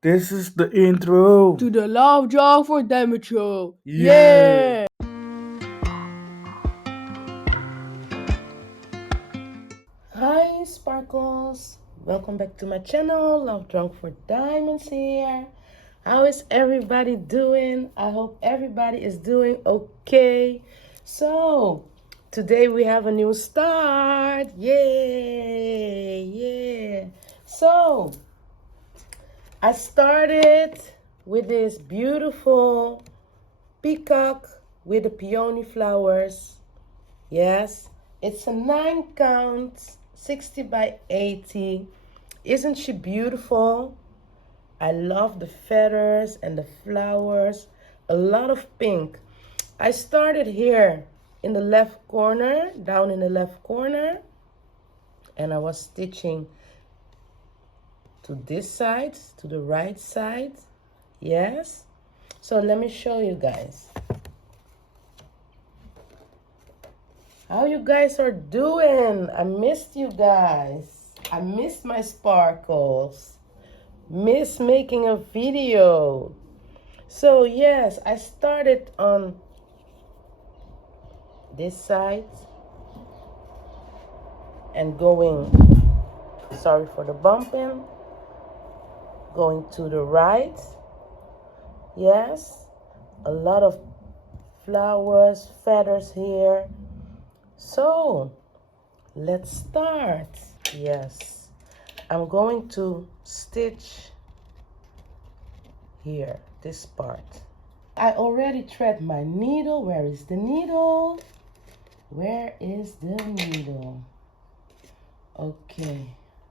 This is the intro to the Love Jar for Damage Show. Yeah. Hi Sparkles, welcome back to my channel. Love Drunk for Diamonds here. How is everybody doing? I hope everybody is doing okay. So today we have a new start. Yay, yeah. So I started with this beautiful peacock with the peony flowers. Yes, it's a 9 count, 60 by 80. Isn't she beautiful? I love the feathers and the flowers. A lot of pink. I started here in the left corner, down in the left corner, and I was stitching to this side, to the right side. Yes. So let me show you guys how you guys are doing. I missed you guys. I missed my sparkles. Miss making a video. So yes, I started on this side and going, sorry for the bumping, going to the right. Yes, a lot of flowers, feathers here. So let's start. Yes, I'm going to stitch here, this part. I already thread my needle. Where is the needle? Where is the needle? Okay,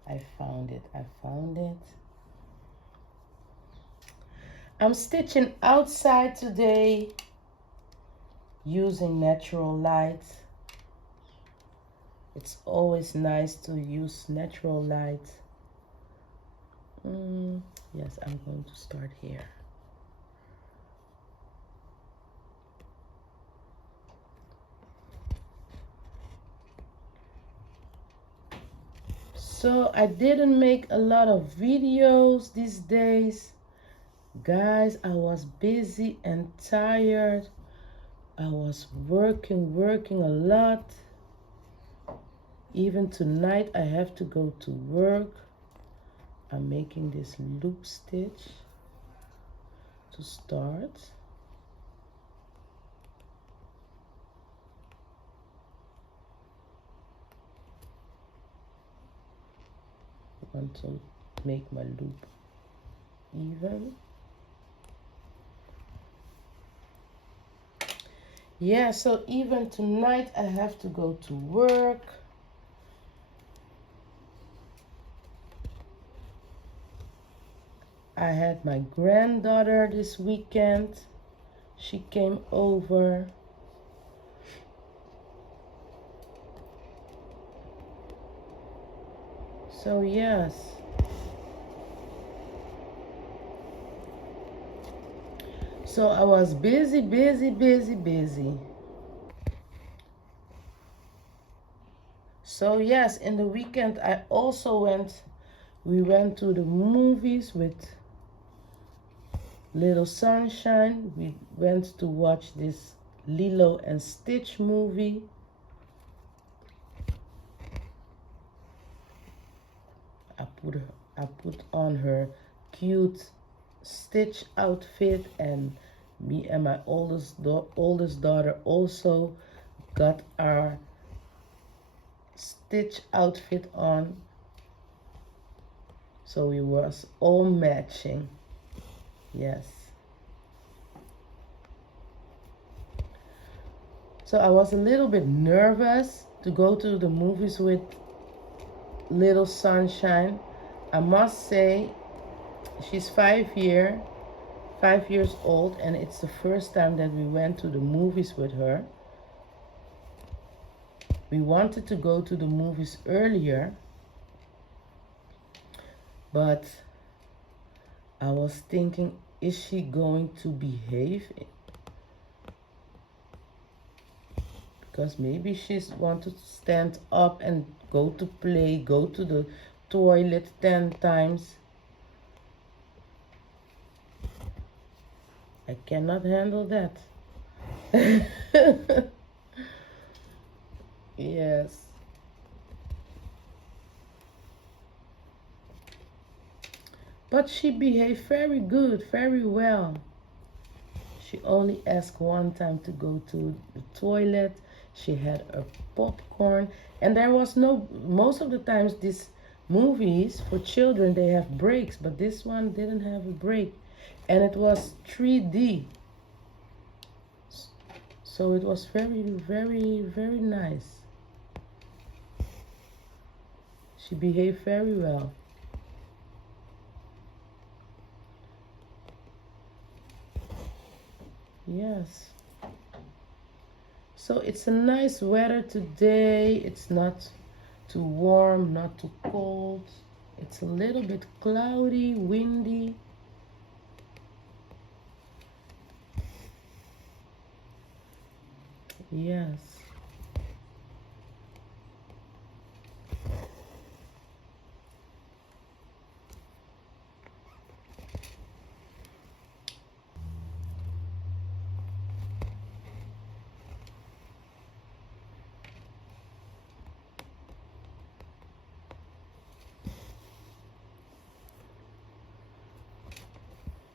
I found it. I found it. I'm stitching outside today using natural light. It's always nice to use natural light. Yes, I'm going to start here. So I didn't make a lot of videos these days. Guys, I was busy and tired. I was working a lot. Even tonight I have to go to work. I'm making this loop stitch to start. I want to make my loop even. Yeah, so even tonight I have to go to work. I had my granddaughter this weekend. She came over. So yes. So I was busy. So yes, in the weekend I also we went to the movies with Little Sunshine. We went to watch this Lilo and Stitch movie. I put on her cute Stitch outfit, and me and my oldest daughter also got our Stitch outfit on. So we was all matching. Yes. So I was a little bit nervous to go to the movies with Little Sunshine. I must say, she's 5 years old, and it's the first time that we went to the movies with her. We wanted to go to the movies earlier, but I was thinking, is she going to behave? Because maybe she's want to stand up and go to play, go to the toilet 10 times. I cannot handle that. Yes. But she behaved very good, very well. She only asked one time to go to the toilet. She had a popcorn. And there was no, most of the times these movies for children, they have breaks. But this one didn't have a break. And it was 3D. So it was very, very, very nice. She behaved very well. Yes. So it's a nice weather today. It's not too warm, not too cold. It's a little bit cloudy, windy. Yes.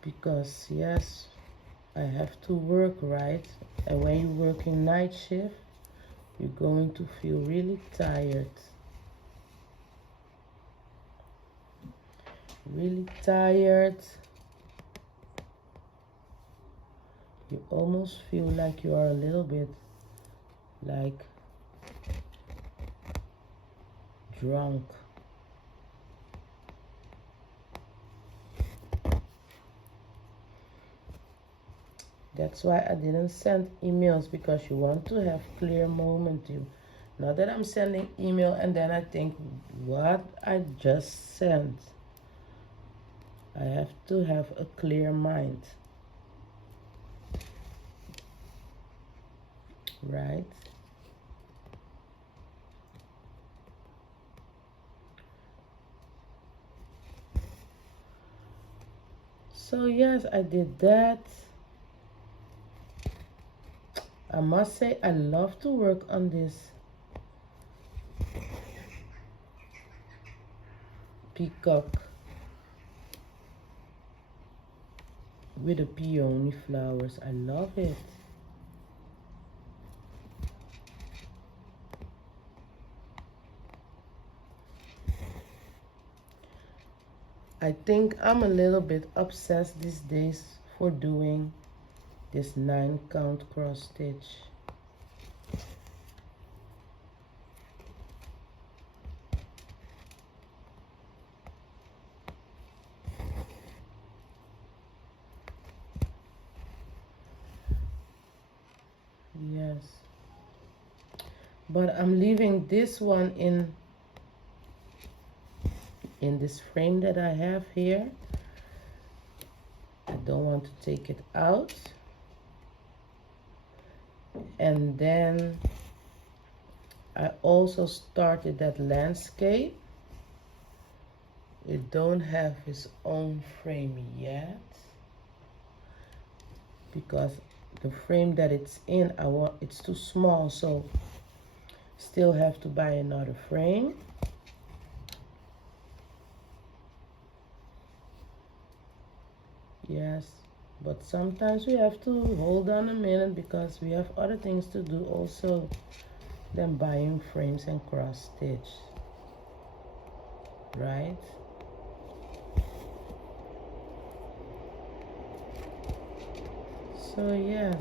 Because yes, I have to work, right? And when you're working night shift, you're going to feel really tired. Really tired. You almost feel like you are a little bit like drunk. That's why I didn't send emails, because you want to have clear moment. You, not that I'm sending email and then I think what I just sent. I have to have a clear mind. Right? So yes, I did that. I must say I love to work on this peacock with the peony flowers. I love it. I think I'm a little bit obsessed these days for doing this 9-count cross stitch. Yes. But I'm leaving this one in this frame that I have here. I don't want to take it out. And then I also started that landscape. It don't have his own frame yet, because the frame that it's in, it's too small, so still have to buy another frame. Yes, but sometimes we have to hold on a minute because we have other things to do also than buying frames and cross stitch, right? So yes.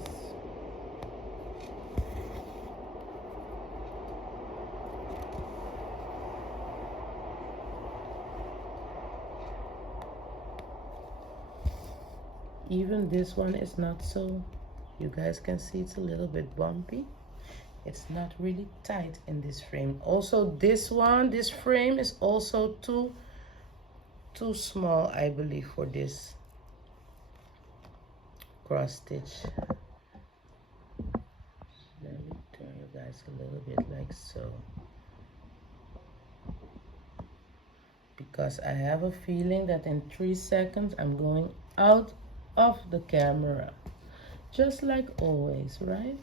Even this one is not so, you guys can see it's a little bit bumpy. It's not really tight in this frame. Also this one, this frame is also too small, I believe, for this cross stitch. Let me turn you guys a little bit like so, because I have a feeling that in 3 seconds I'm going out of the camera. just like always, right?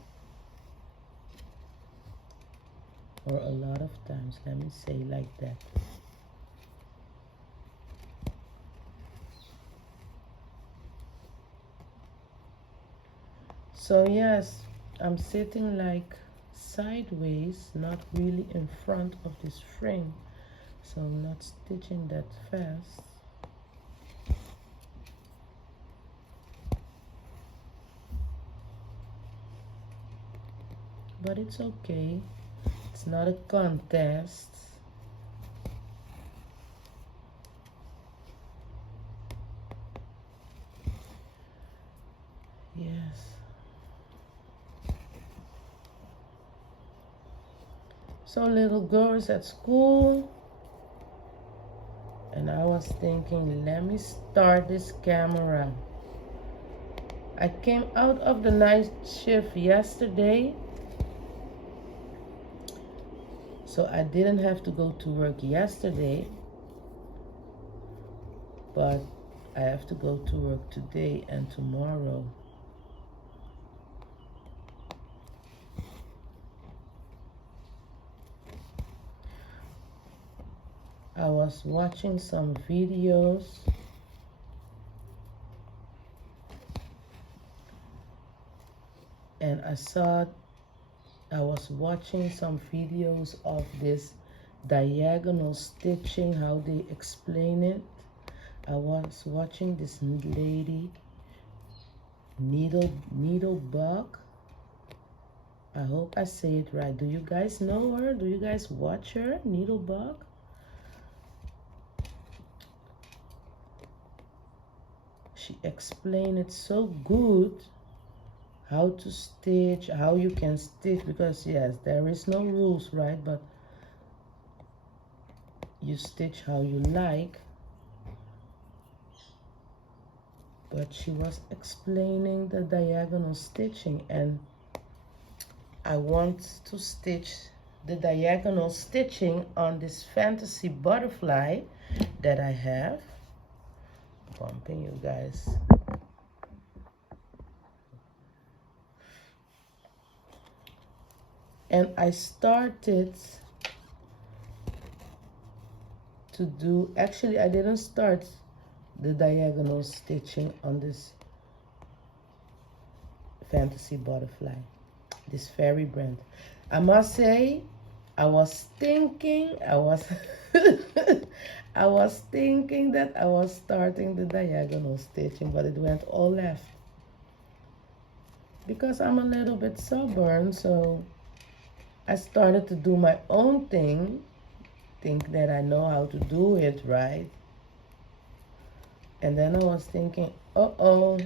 Or a lot of times, let me say like that. So yes, I'm sitting like sideways, not really in front of this frame, so I'm not stitching that fast. But it's okay, it's not a contest. Yes. So little girl is at school, and I was thinking, let me start this camera. I came out of the night shift yesterday, so I didn't have to go to work yesterday, but I have to go to work today and tomorrow. I was watching some videos and I was watching some videos of this diagonal stitching, how they explain it. I was watching this lady, Needlebug. I hope I say it right. Do you guys know her? Do you guys watch her, Needlebug? She explained it so good, how to stitch, how you can stitch, because yes, there is no rules, right? But you stitch how you like. But she was explaining the diagonal stitching, and I want to stitch the diagonal stitching on this fantasy butterfly that I have. Bumping you guys. And I started to do, actually I didn't start the diagonal stitching on this fantasy butterfly, this fairy brand. I must say, I was thinking I was thinking that I was starting the diagonal stitching, but it went all left because I'm a little bit stubborn. So I started to do my own thing, think that I know how to do it right. And then I was thinking, uh-oh,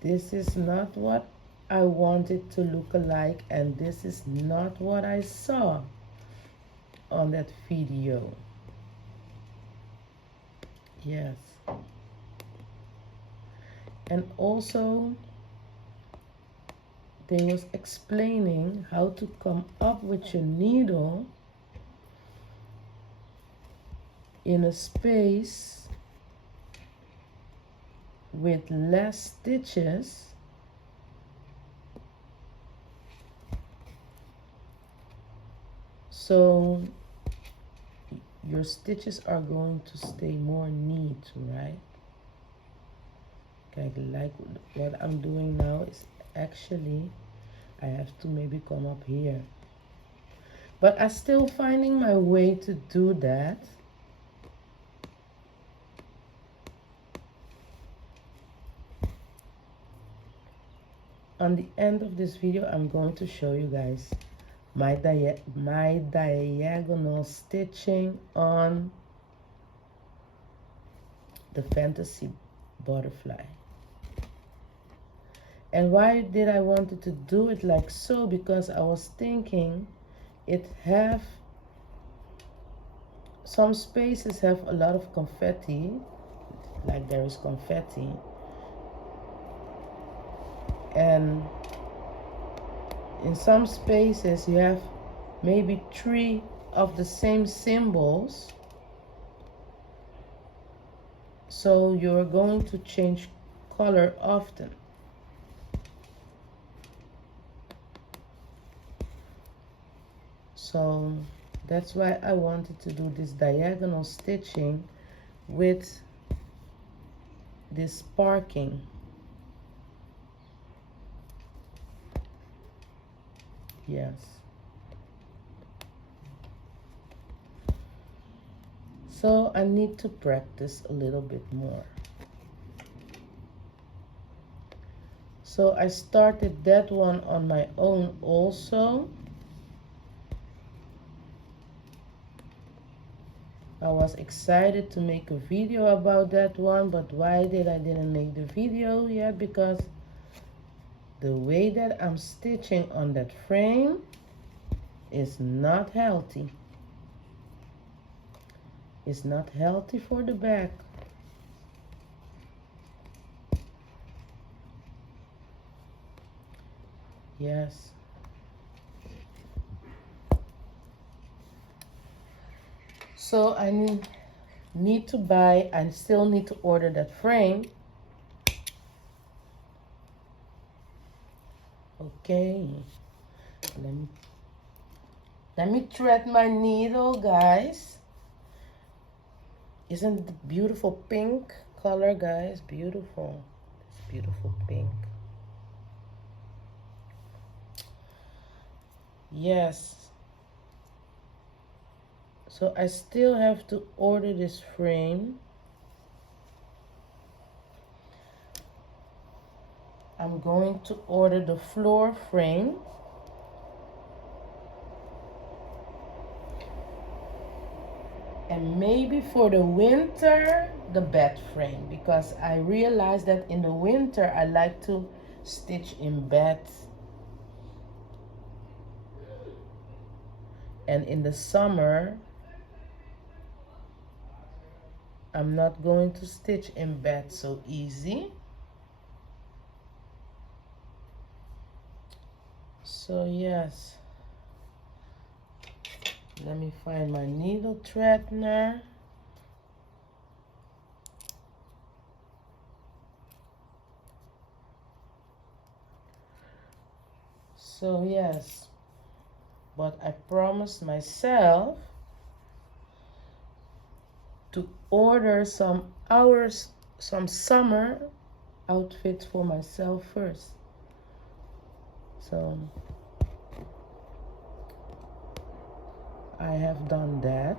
this is not what I wanted to look alike, and this is not what I saw on that video. Yes. And also, they was explaining how to come up with your needle in a space with less stitches, so your stitches are going to stay more neat, right? Okay, like what I'm doing now is actually I have to maybe come up here, but I'm still finding my way to do that. On the end of this video, I'm going to show you guys my diagonal stitching on the fantasy butterfly. And why did I wanted to do it like so? Because I was thinking it have some spaces have a lot of confetti, like there is confetti, and in some spaces you have maybe 3 of the same symbols, so you're going to change color often. So that's why I wanted to do this diagonal stitching with this sparking. Yes. So I need to practice a little bit more. So I started that one on my own also. I was excited to make a video about that one, but why didn't make the video yet? Because the way that I'm stitching on that frame is not healthy. It's not healthy for the back. Yes. So I need to buy, I still need to order that frame. Okay. Let me thread my needle, guys. Isn't it beautiful pink color, guys? Beautiful. It's beautiful pink. Yes. So I still have to order this frame. I'm going to order the floor frame. And maybe for the winter, the bed frame, because I realized that in the winter I like to stitch in bed. And in the summer, I'm not going to stitch in bed so easy. So yes, let me find my needle threadener. So yes, but I promised myself to order some summer outfits for myself first. So I have done that.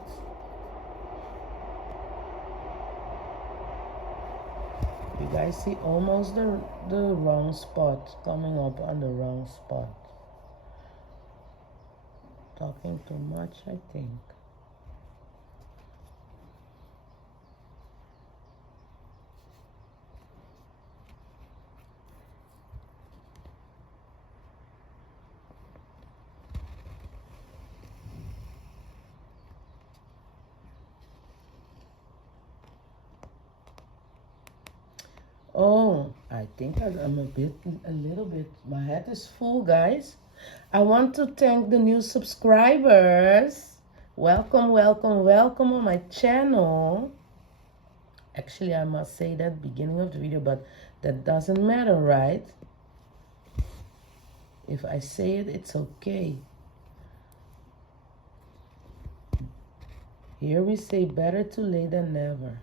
You guys see almost the wrong spot, coming up on the wrong spot. Talking too much, I think. Oh, I think I'm a little bit, my head is full, guys. I want to thank the new subscribers. Welcome, welcome, welcome on my channel. Actually, I must say that beginning of the video, but that doesn't matter, right? If I say it, it's okay. Here we say better too late than never.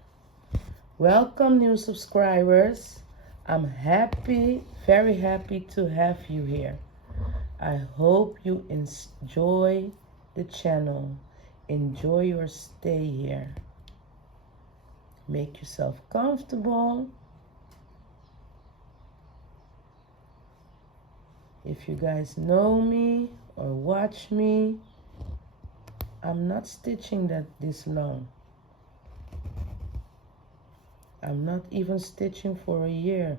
Welcome, new subscribers. I'm happy, very happy to have you here. I hope you enjoy the channel. Enjoy your stay here. Make yourself comfortable. If you guys know me or watch me, I'm not stitching that this long. I'm not even stitching for a year.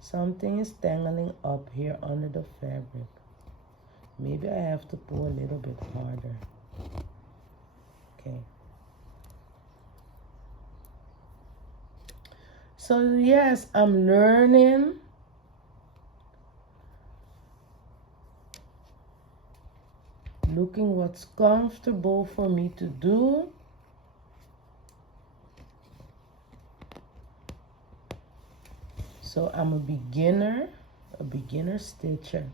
Something is tangling up here under the fabric. Maybe I have to pull a little bit harder. Okay. So yes, I'm learning. Looking what's comfortable for me to do. So I'm a beginner stitcher.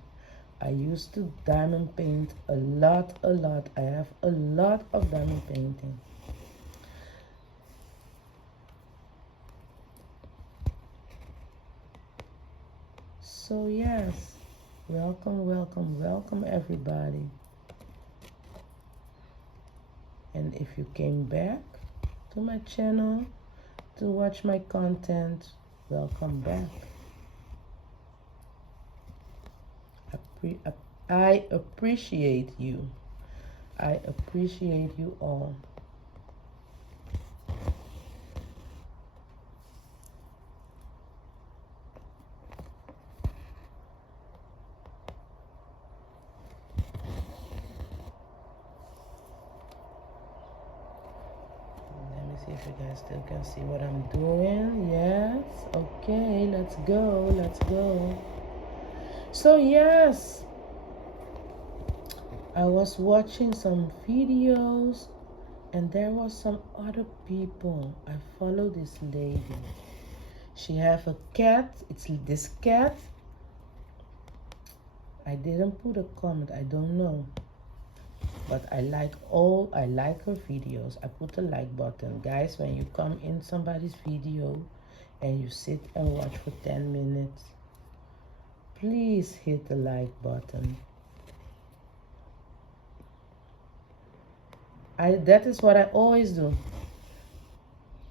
I used to diamond paint a lot. I have a lot of diamond painting. So yes, welcome everybody. And if you came back to my channel to watch my content, welcome back. I appreciate you. I appreciate you all. Let me see if you guys still can see what I'm doing. Yes. Okay, let's go. So yes, I was watching some videos and there was some other people. I follow this lady. She have a cat. It's this cat. I didn't put a comment. I don't know. But I like her videos. I put a like button. Guys, when you come in somebody's video and you sit and watch for 10 minutes, please hit the like button. That is what I always do.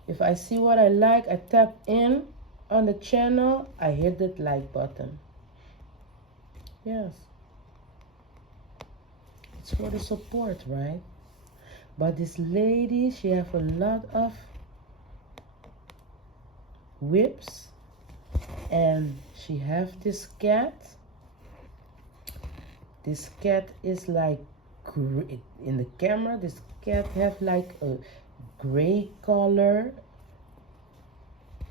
If I see what I like, I tap in on the channel, I hit that like button. Yes. It's for the support, right? But this lady, she have a lot of whips and she have this cat. This cat is like in the camera. This cat have like a gray color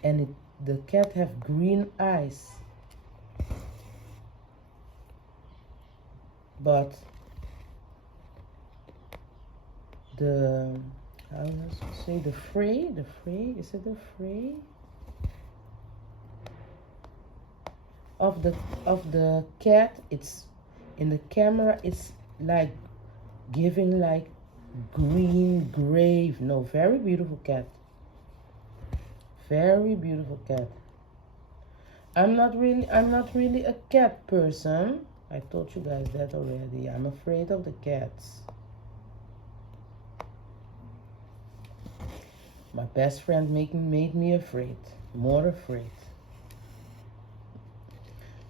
and the cat have green eyes. But the, how do I say, the fray, is it the fray? Of the cat, it's in the camera, it's like giving like green, gray. No, very beautiful cat. Very beautiful cat. I'm not really a cat person. I told you guys that already. I'm afraid of the cats. My best friend made me afraid, more afraid.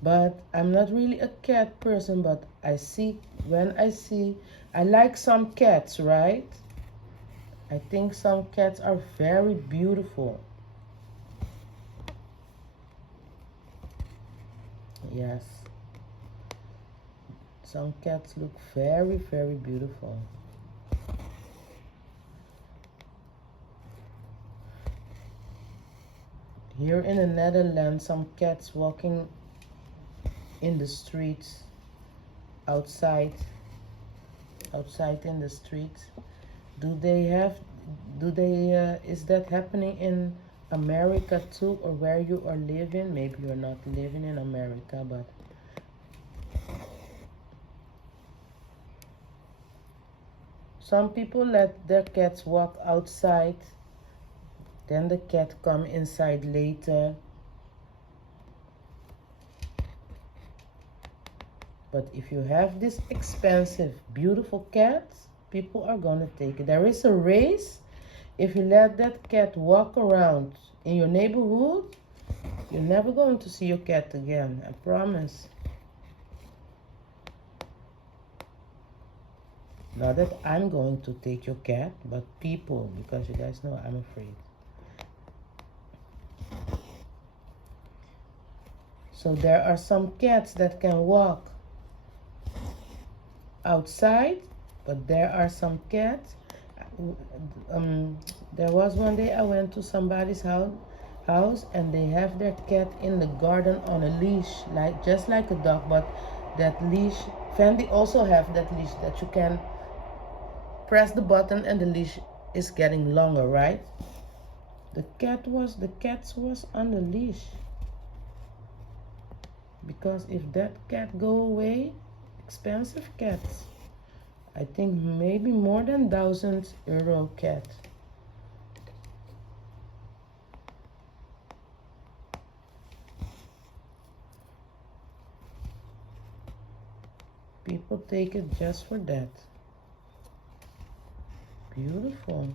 But I'm not really a cat person, but I like some cats, right? I think some cats are very beautiful. Yes. Some cats look very, very beautiful. Here in the Netherlands, some cats walking in the streets, outside in the streets. Is that happening in America too, or where you are living? Maybe you're not living in America, but some people let their cats walk outside, then the cat come inside later. But if you have this expensive, beautiful cat, people are gonna take it. There is a race. If you let that cat walk around in your neighborhood, you're never going to see your cat again, I promise. Not that I'm going to take your cat, but people, because you guys know I'm afraid. So there are some cats that can walk outside, but there are some cats. There was one day I went to somebody's house and they have their cat in the garden on a leash, just like a dog, but that leash, Fendi also have that leash that you can press the button and the leash is getting longer, right? The cat was on the leash, because if that cat go away, expensive cats. I think maybe more than €1,000 cat. People take it just for that. Beautiful.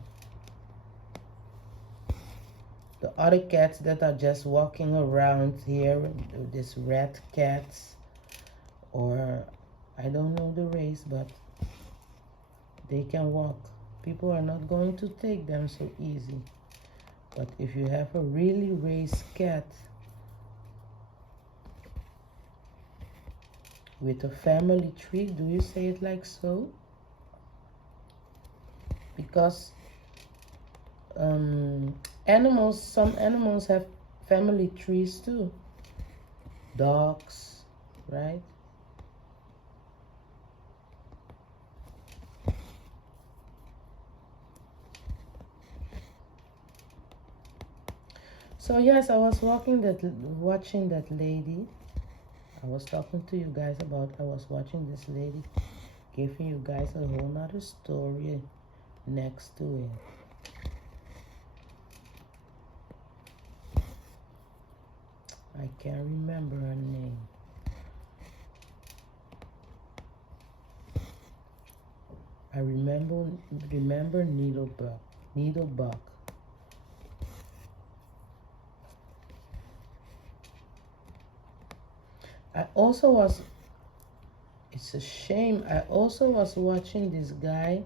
The other cats that are just walking around here, these red cats, or I don't know the race, but they can walk. People are not going to take them so easy. But if you have a really raised cat with a family tree, do you say it like so? Because animals, some animals have family trees too. Dogs, right? So yes, I was watching that lady. I was talking to you guys about, I was watching this lady, giving you guys a whole nother story next to it. I can't remember her name. I remember Needlebug. I also was, it's a shame, I also was watching this guy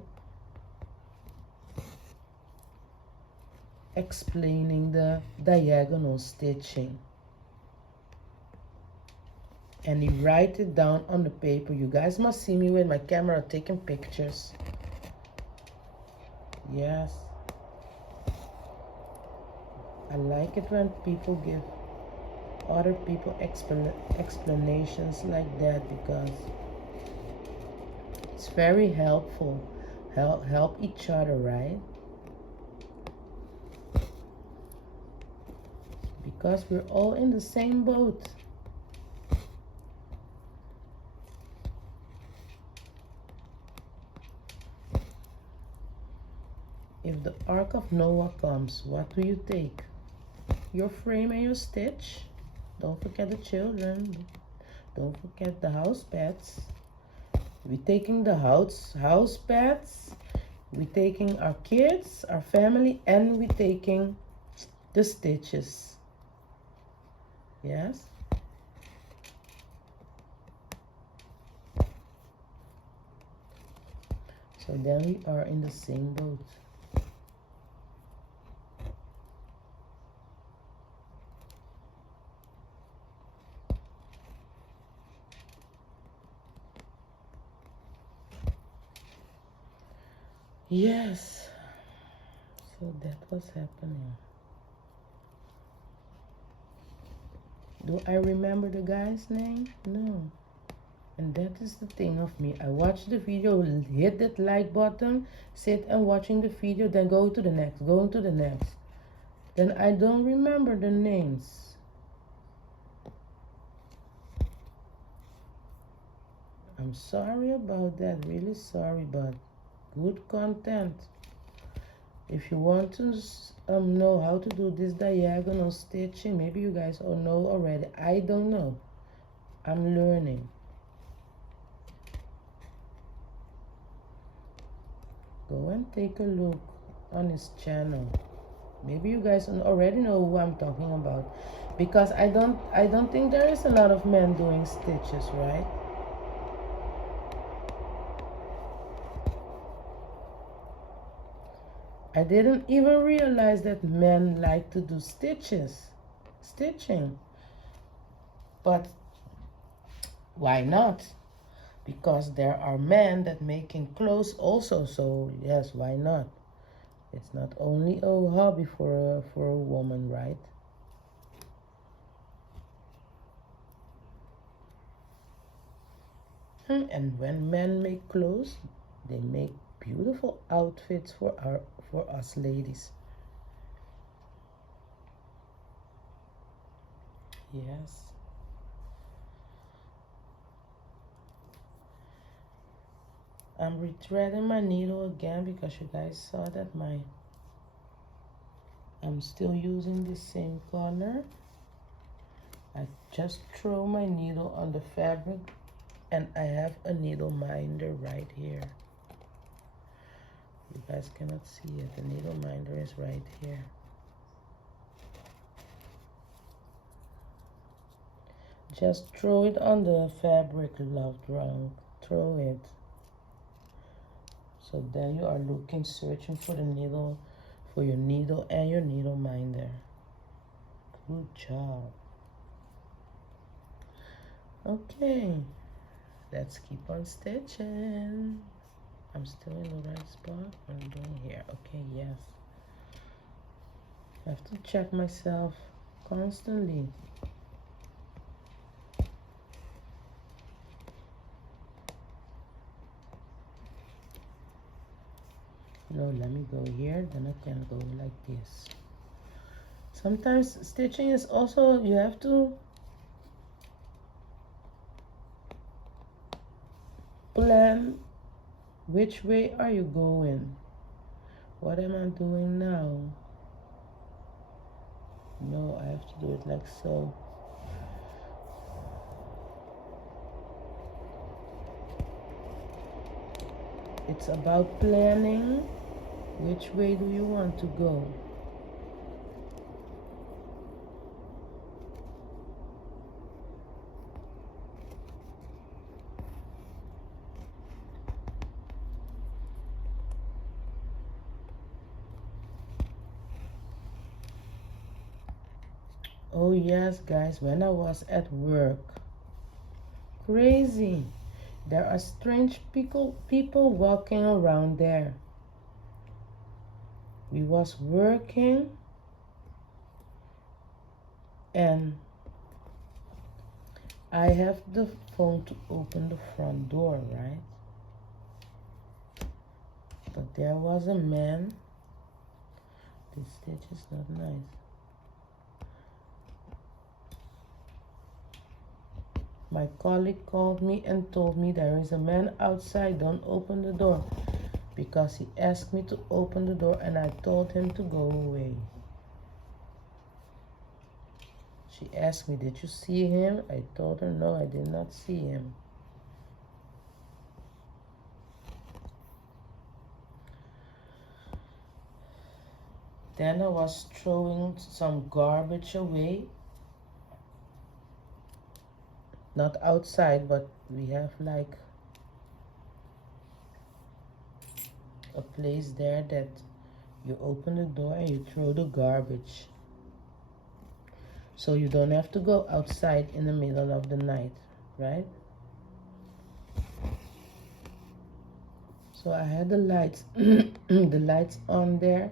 explaining the diagonal stitching. And he write it down on the paper. You guys must see me with my camera taking pictures. Yes. I like it when people give other people explanations like that, because it's very helpful. Help each other, right? Because we're all in the same boat. If the Ark of Noah comes, what do you take? Your frame and your stitch. Don't forget the children. Don't forget the house pets. We're taking the house pets. We're taking our kids, our family, and we're taking the stitches. Yes? So then we are in the same boat. Yes. So that was happening. Do I remember the guy's name? No. And that is the thing of me. I watch the video, hit that like button, sit and watching the video, then go to the next, go to the next. Then I don't remember the names. I'm sorry about that, really sorry, but good content. If you want to know how to do this diagonal stitching, maybe you guys all know already. I don't know. I'm learning. Go and take a look on his channel. Maybe you guys already know who I'm talking about, because I don't think there is a lot of men doing stitches, right? I didn't even realize that men like to do stitching. But why not? Because there are men that making clothes also, so yes, why not? It's not only a hobby for a woman, right? And when men make clothes, they make beautiful outfits for us ladies. Yes. I'm rethreading my needle again because you guys saw that I'm still using the same color. I just throw my needle on the fabric and I have a needle minder right here. You guys cannot see it. The needle minder is right here. Just throw it on the fabric, loved one. Throw it. So then you are looking, searching for the needle, for your needle and your needle minder. Good job. Okay, let's keep on stitching. I'm still in the right spot. What am I doing here? Okay, yes. I have to check myself constantly. No, let me go here, then I can go like this. Sometimes stitching is also, you have to plan which way are you going. What am I doing now? No, I have to do it like so. It's about planning. Which way do you want to go? Oh yes, guys, when I was at work, crazy. There are strange people walking around there. We was working and I have the phone to open the front door, right? But there was a man. This stitch is not nice. My colleague called me and told me there is a man outside, don't open the door. Because he asked me to open the door and I told him to go away. She asked me, did you see him? I told her, no, I did not see him. Then I was throwing some garbage away. Not outside, but we have like a place there that you open the door and you throw the garbage. So you don't have to go outside in the middle of the night, right? So I had the lights, the lights on there,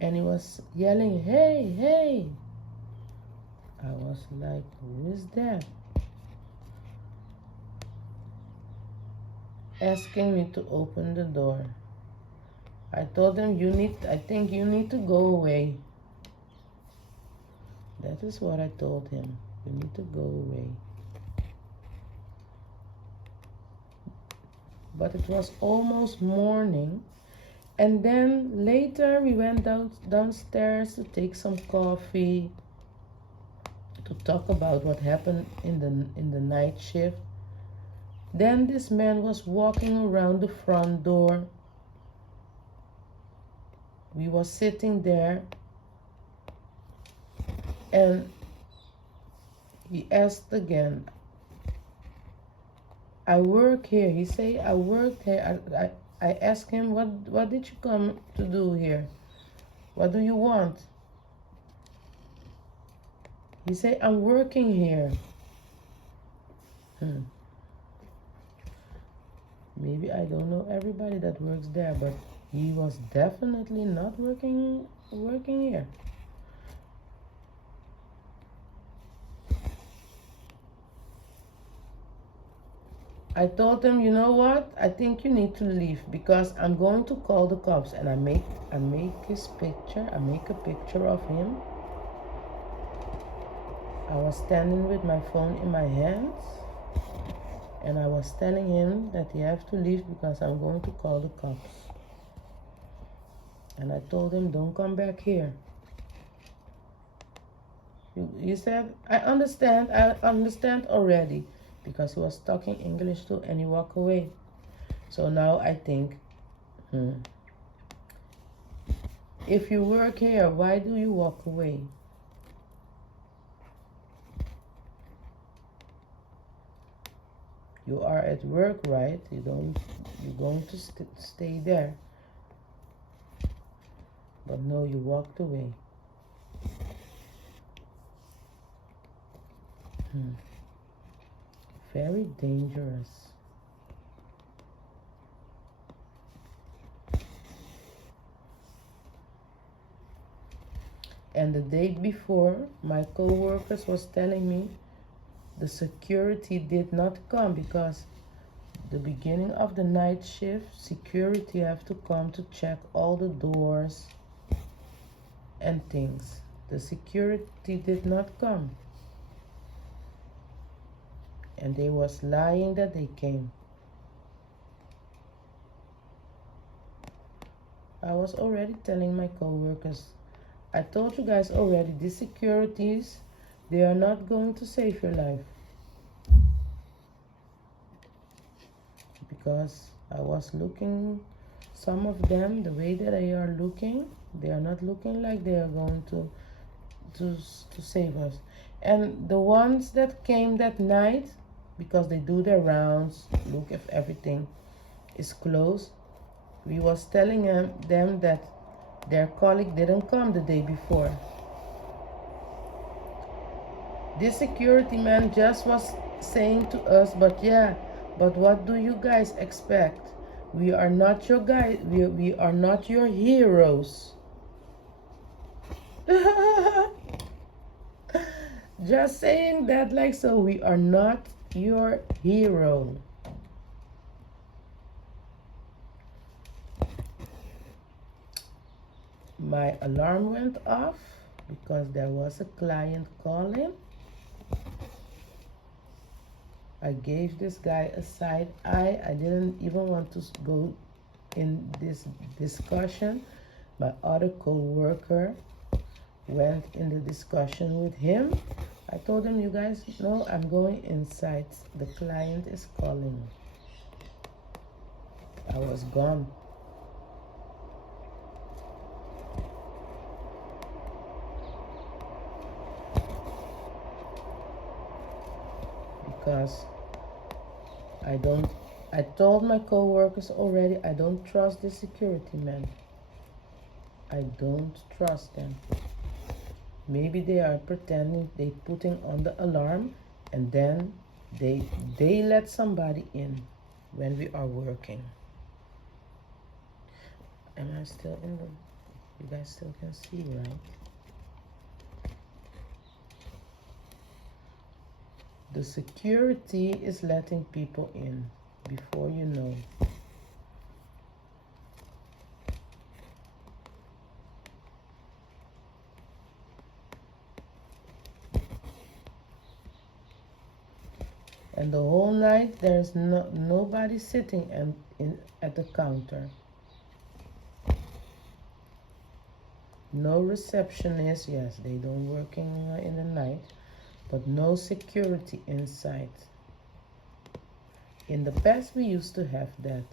and he was yelling, hey, hey. I was like, who is that? Asking me to open the door. I told him, I think you need to go away. That is what I told him. You need to go away. But it was almost morning. And then later we went downstairs to take some coffee, to talk about what happened in the night shift. Then this man was walking around the front door. We were sitting there and he asked again, I work here. He said, I worked here. I asked him, what did you come to do here? What do you want? He said, I'm working here. Maybe I don't know everybody that works there, but he was definitely not working here. I told him, you know what? I think you need to leave because I'm going to call the cops. And I make his picture. I make a picture of him. I was standing with my phone in my hands. And I was telling him that he have to leave because I'm going to call the cops. And I told him, don't come back here. He said, I understand already, because he was talking English too, and he walked away. So now I think, if you work here, why do you walk away? You are at work, right? You're going to stay there. But no, you walked away. Very dangerous. And the day before, my co-workers was telling me the security did not come because the beginning of the night shift, security have to come to check all the doors and things. The security did not come. And they was lying that they came. I was already telling my co-workers, I told you guys already, these securities, they are not going to save your life. Because I was looking, some of them, the way that they are looking, they are not looking like they are going to save us. And the ones that came that night, because they do their rounds, look if everything is closed, we was telling them that their colleague didn't come the day before. This security man just was saying to us, but what do you guys expect? We are not your guys, we are not your heroes. Just saying that like so, we are not your hero. My alarm went off because there was a client calling. I gave this guy a side eye. I didn't even want to go in this discussion. My other co-worker went in the discussion with him. I told him, you guys know I'm going inside. The client is calling. I was gone. Because I told my co-workers already, I don't trust the security men. I don't trust them. Maybe they are pretending they putting on the alarm and then they let somebody in when we are working. Am I still in the, you guys still can see, right? The security is letting people in before you know. And the whole night there's nobody sitting at the counter. No receptionist, yes, they don't working in the night, but no security inside. In the past we used to have that.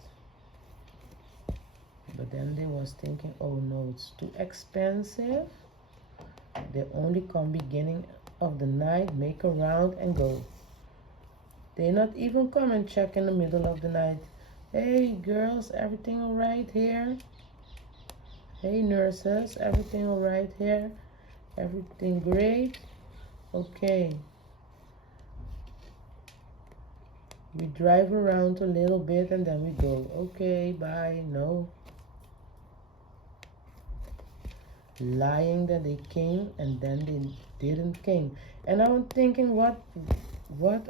But then they was thinking, oh no, it's too expensive. They only come beginning of the night, make a round and go. They not even come and check in the middle of the night. Hey girls, everything all right here? Hey nurses, everything all right here? Everything great? Okay. We drive around a little bit and then we go. Okay, bye. No. Lying that they came and then they didn't came. And I'm thinking, what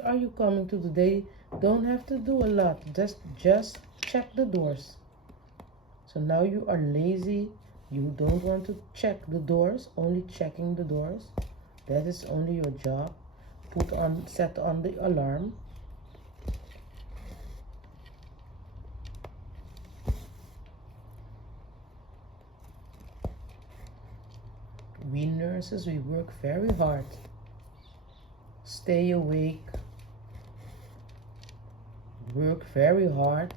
are you coming to do? They don't have to do a lot. Just check the doors. So now you are lazy. You don't want to check the doors, only checking the doors. That is only your job. Set on the alarm. we nurses, we work very hard. Stay awake, work very hard,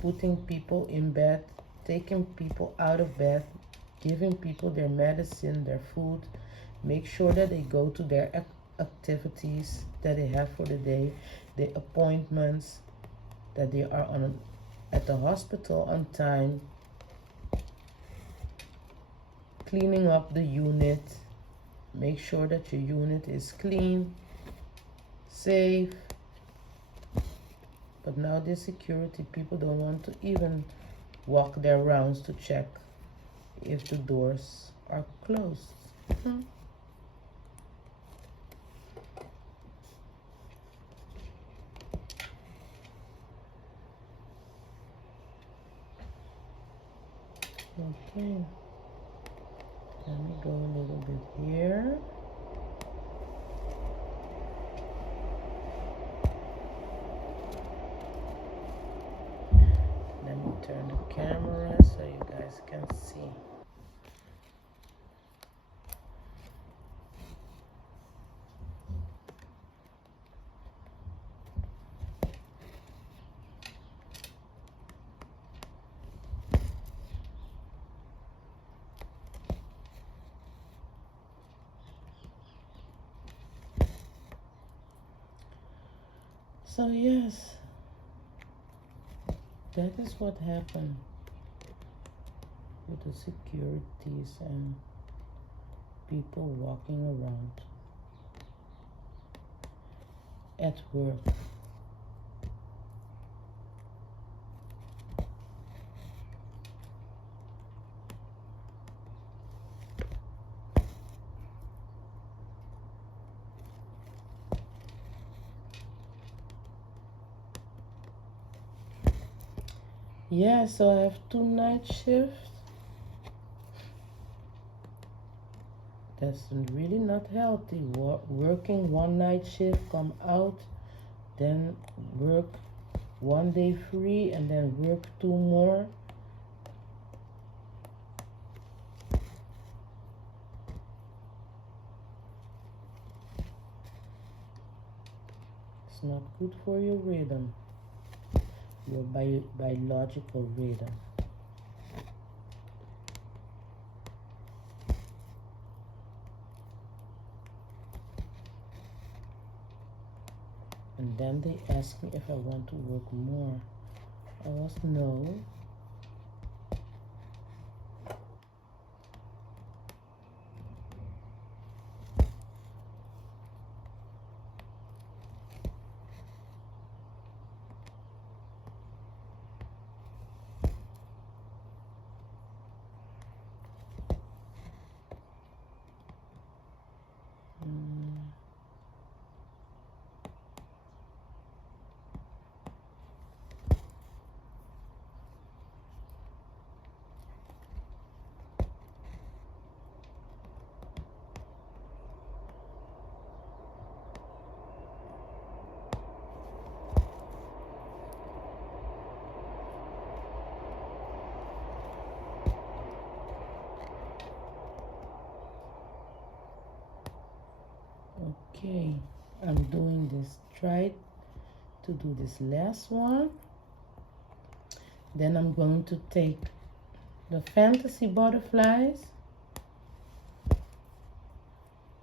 putting people in bed, taking people out of bed, giving people their medicine, their food, make sure that they go to their activities that they have for the day, the appointments, that they are at the hospital on time, cleaning up the unit, make sure that your unit is clean, safe. But now the security people don't want to even walk their rounds to check if the doors are closed. Okay, let me go a little bit here. Let me turn the camera so you guys can see. So yes, that is what happened with the securities and people walking around at work. Yeah, so I have 2 night shifts. That's really not healthy. Working 1 night shift, come out, then work 1 day free, and then work 2 more. It's not good for your rhythm, your biological rhythm. And then they asked me if I want to work more. I was no. Okay, I'm doing this. Try to do this last one. Then I'm going to take the fantasy butterflies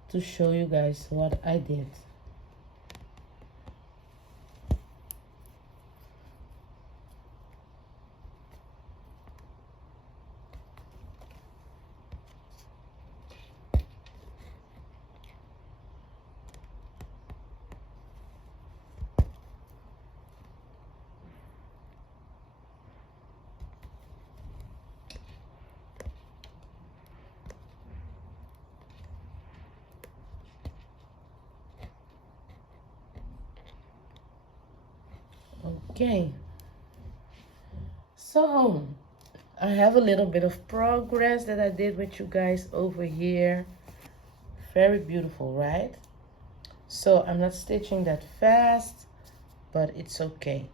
to show you guys what I did. Okay, so I have a little bit of progress that I did with you guys over here. Very beautiful, right? So I'm not stitching that fast, but it's okay.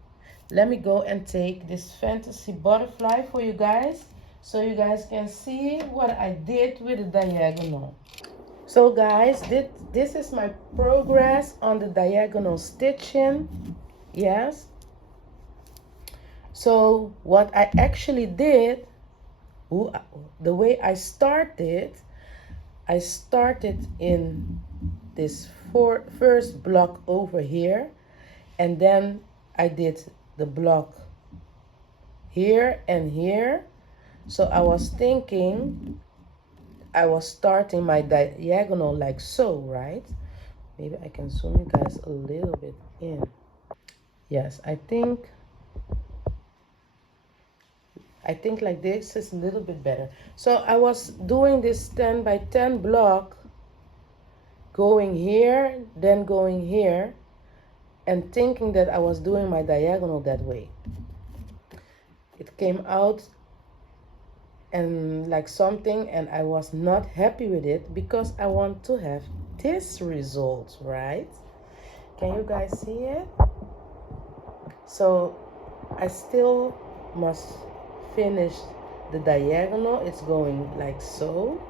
Let me go and take this fantasy butterfly for you guys so you guys can see what I did with the diagonal. So guys, this is my progress on the diagonal stitching. Yes. So what I actually did, the way I started in this first block over here, and then I did the block here and here. So I was thinking I was starting my diagonal like so, right? Maybe I can zoom you guys a little bit in. Yes, I think like this is a little bit better. So I was doing this 10 by 10 block, going here, then going here, and thinking that I was doing my diagonal that way. It came out and like something, and I was not happy with it because I want to have this result, right? Can you guys see it? So I still must finish the diagonal. It's going like so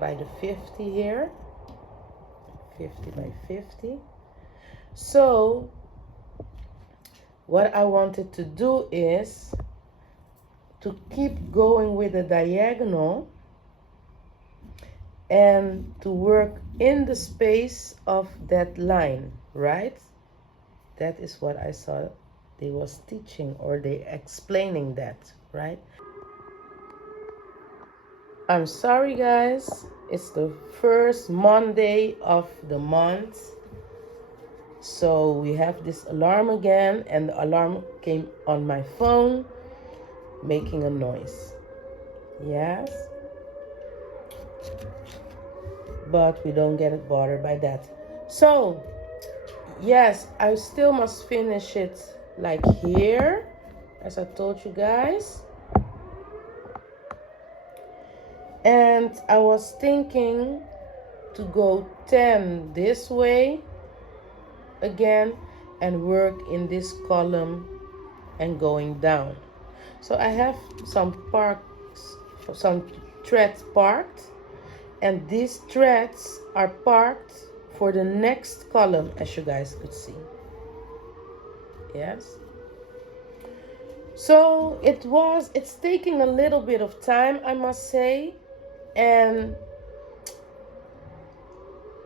by the 50 here, 50 by 50. So what I wanted to do is to keep going with the diagonal and to work in the space of that line, right? That is what I saw they was teaching, or they explaining that, right? I'm sorry guys, it's the first Monday of the month, so we have this alarm again, and the alarm came on my phone making a noise. Yes, but we don't get bothered by that. So yes, I still must finish it like here, as I told you guys. And I was thinking to go 10 this way again and work in this column and going down. So I have some threads parked, and these threads are parked for the next column, as you guys could see. Yes. So it's taking a little bit of time, I must say, and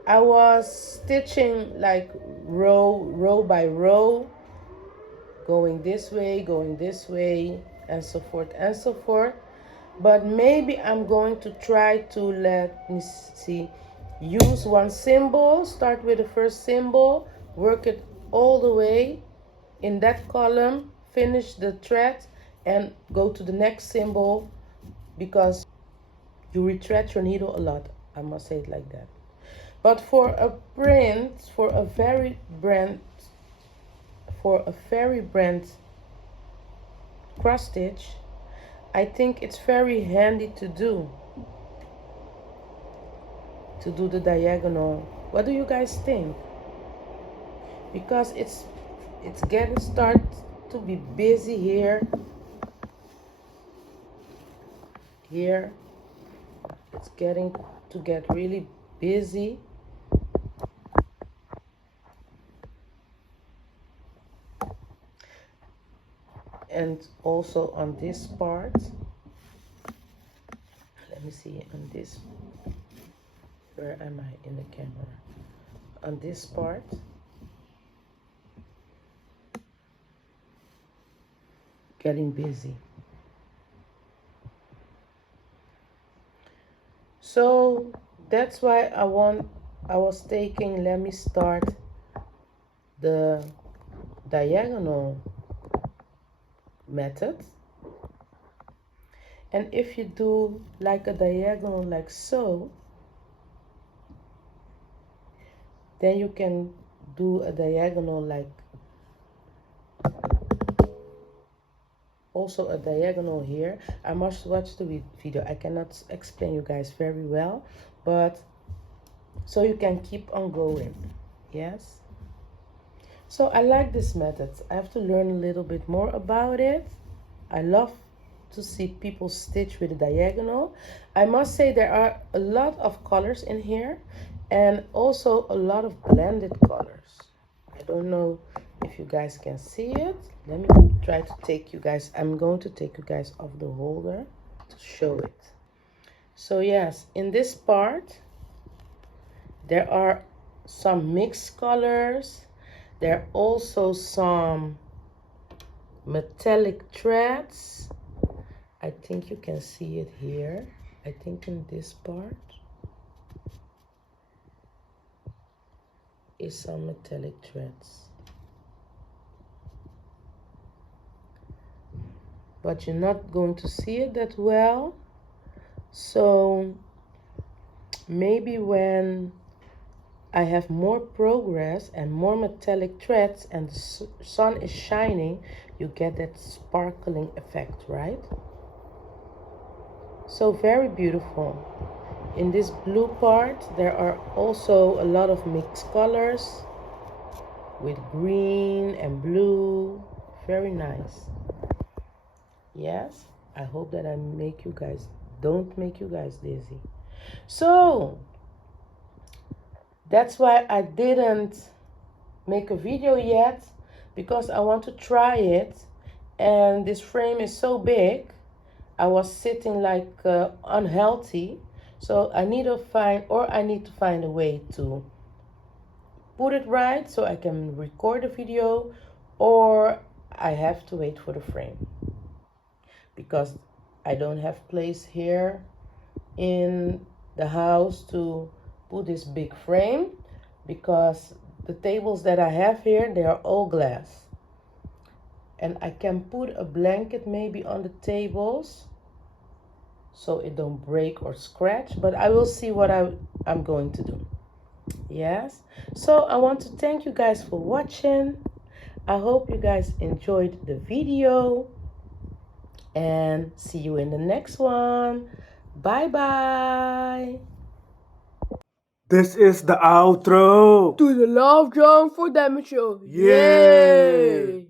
I was stitching like row by row, going this way, and so forth and so forth. But maybe I'm going to try to, let me see, use one symbol, start with the first symbol, work it all the way in that column, finish the thread, and go to the next symbol, because you retread your needle a lot. I must say it like that. But for a print, for a very brand cross stitch, I think it's very handy to do the diagonal. What do you guys think? Because it's getting start to be busy here. It's getting to get really busy. And also on this part, let me see, on this, where am I in the camera? On this part, getting busy. So that's why I was taking, let me start the diagonal method. And if you do like a diagonal like so, then you can do a diagonal like, also a diagonal here. I must watch the video. I cannot explain you guys very well, but so you can keep on going. Yes. So I like this method. I have to learn a little bit more about it. I love to see people stitch with a diagonal. I must say there are a lot of colors in here and also a lot of blended colors. I don't know if you guys can see it. Let me try to take you guys, I'm going to take you guys off the holder to show it. So yes, in this part there are some mixed colors. There are also some metallic threads. I think you can see it here. I think in this part is some metallic threads. But you're not going to see it that well. So maybe when I have more progress and more metallic threads and the sun is shining, you get that sparkling effect, right? So very beautiful. In this blue part, there are also a lot of mixed colors with green and blue. Very nice. Yes, I hope that I don't make you guys dizzy. So that's why I didn't make a video yet, because I want to try it, and this frame is so big. I was sitting like unhealthy, so I need to find a way to put it right so I can record a video, or I have to wait for the frame because I don't have place here in the house to put this big frame, because the tables that I have here, they are all glass. And I can put a blanket maybe on the tables so it don't break or scratch, but I will see what I'm going to do. Yes, so I want to thank you guys for watching. I hope you guys enjoyed the video, and see you in the next one. Bye bye. This is the outro To the Love Drum for Diamond Show. Yay!